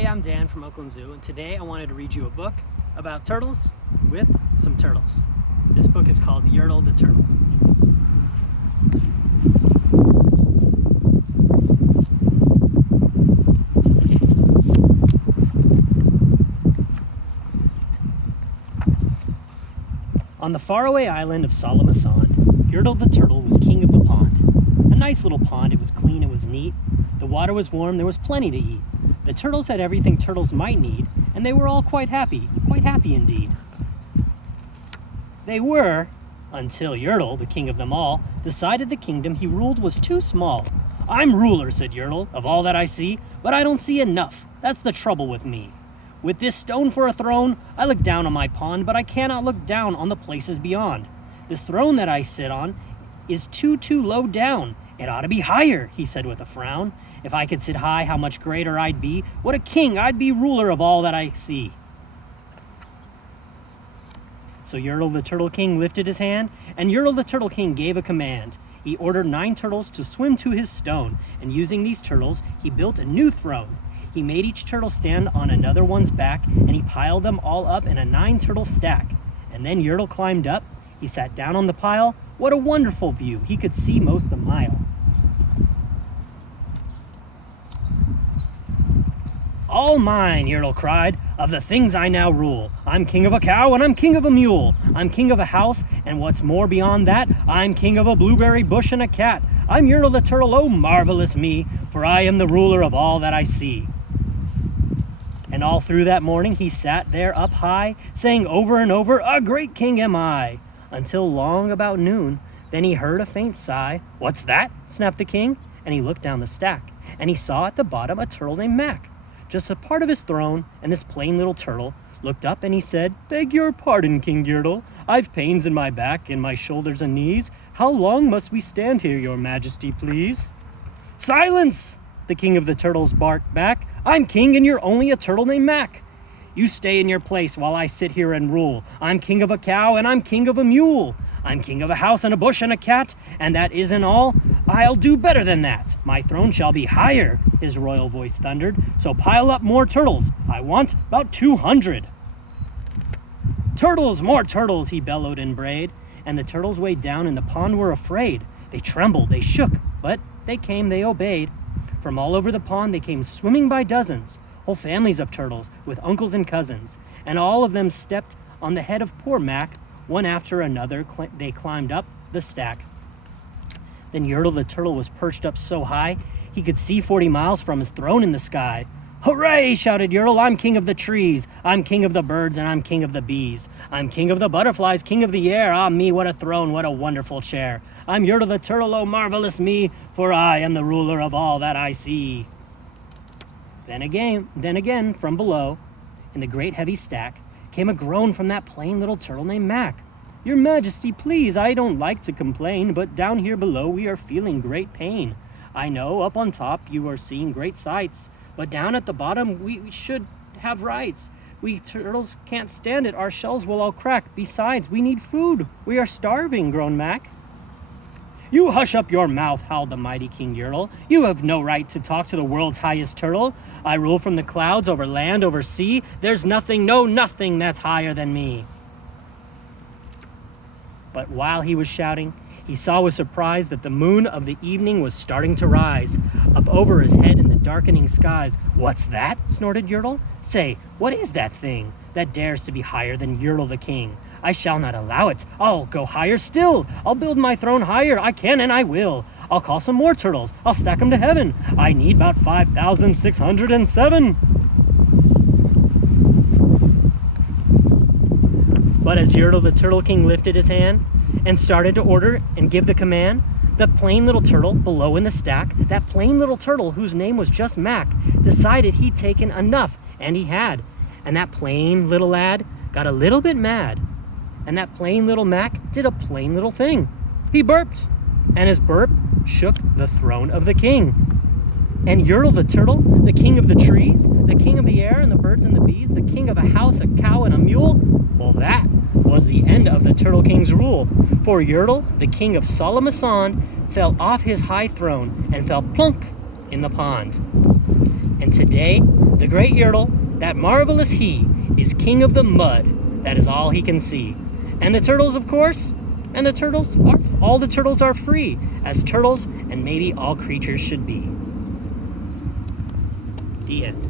Hey, I'm Dan from Oakland Zoo, and today I wanted to read you a book about turtles with some turtles. This book is called Yertle the Turtle. On the faraway island of Solomon, Yertle the Turtle was king of the pond. A nice little pond, it was clean, it was neat. The water was warm, there was plenty to eat. The turtles had everything turtles might need, and they were all quite happy indeed. They were, until Yertle, the king of them all, decided the kingdom he ruled was too small. "I'm ruler," said Yertle, "of all that I see, but I don't see enough. That's the trouble with me. With this stone for a throne, I look down on my pond, but I cannot look down on the places beyond. This throne that I sit on is too low down. It ought to be higher," he said with a frown. "If I could sit high, how much greater I'd be. What a king, I'd be ruler of all that I see." So Yertle the Turtle King lifted his hand, and Yertle the Turtle King gave a command. He ordered 9 turtles to swim to his stone, and using these turtles, he built a new throne. He made each turtle stand on another one's back, and he piled them all up in a 9-turtle stack. And then Yertle climbed up. He sat down on the pile. What a wonderful view! He could see most a mile. "All mine," Yertle cried, "of the things I now rule. I'm king of a cow and I'm king of a mule. I'm king of a house, and what's more beyond that, I'm king of a blueberry bush and a cat. I'm Yertle the Turtle, oh marvelous me, for I am the ruler of all that I see." And all through that morning he sat there up high, saying over and over, "A great king am I," until long about noon. Then he heard a faint sigh. "What's that?" snapped the king, and he looked down the stack, and he saw at the bottom a turtle named Mac, just a part of his throne, and this plain little turtle looked up and he said, "Beg your pardon, King Yertle. I've pains in my back, in my shoulders and knees. How long must we stand here, your majesty, please?" "Silence!" the king of the turtles barked back. "I'm king and you're only a turtle named Mac. You stay in your place while I sit here and rule. I'm king of a cow and I'm king of a mule. I'm king of a house and a bush and a cat, and that isn't all. I'll do better than that. My throne shall be higher," his royal voice thundered. "So pile up more turtles. I want about 200. "Turtles, more turtles," he bellowed and brayed, and the turtles way down in the pond were afraid. They trembled, they shook, but they came, they obeyed. From all over the pond they came swimming by dozens, whole families of turtles with uncles and cousins, and all of them stepped on the head of poor Mac. One after another they climbed up the stack. Then Yertle the Turtle was perched up so high he could see 40 miles from his throne in the sky. "Hooray!" shouted Yertle. "I'm king of the trees, I'm king of the birds, and I'm king of the bees. I'm king of the butterflies, king of the air. Ah me, what a throne, what a wonderful chair. I'm Yertle the Turtle, oh marvelous me, for I am the ruler of all that I see." Then again, from below, in the great heavy stack, came a groan from that plain little turtle named Mac. "Your Majesty, please, I don't like to complain, but down here below we are feeling great pain. I know up on top you are seeing great sights, but down at the bottom we should have rights. We turtles can't stand it, our shells will all crack. Besides, we need food. We are starving," groaned Mac. "You hush up your mouth," howled the mighty King Yertle. "You have no right to talk to the world's highest turtle. I rule from the clouds, over land, over sea. There's nothing, no nothing that's higher than me." But while he was shouting, he saw with surprise that the moon of the evening was starting to rise up over his head in the darkening skies. "What's that?" snorted Yertle. "Say, what is that thing that dares to be higher than Yertle the king? I shall not allow it. I'll go higher still. I'll build my throne higher. I can and I will. I'll call some more turtles. I'll stack them to heaven. I need about 5,607. But as Yertle the Turtle King lifted his hand and started to order and give the command, the plain little turtle below in the stack, that plain little turtle whose name was just Mac, decided he'd taken enough, and he had. And that plain little lad got a little bit mad. And that plain little Mac did a plain little thing. He burped, and his burp shook the throne of the king. And Yertle the Turtle, the king of the trees, the king of the air and the birds and the bees, the king of a house, a cow, and a mule, well, that was the end of the Turtle King's rule. For Yertle, the king of Solomon, fell off his high throne and fell plunk in the pond. And today, the great Yertle, that marvelous he, is king of the mud. That is all he can see. And the turtles, of course, all the turtles are free, as turtles and maybe all creatures should be. The end.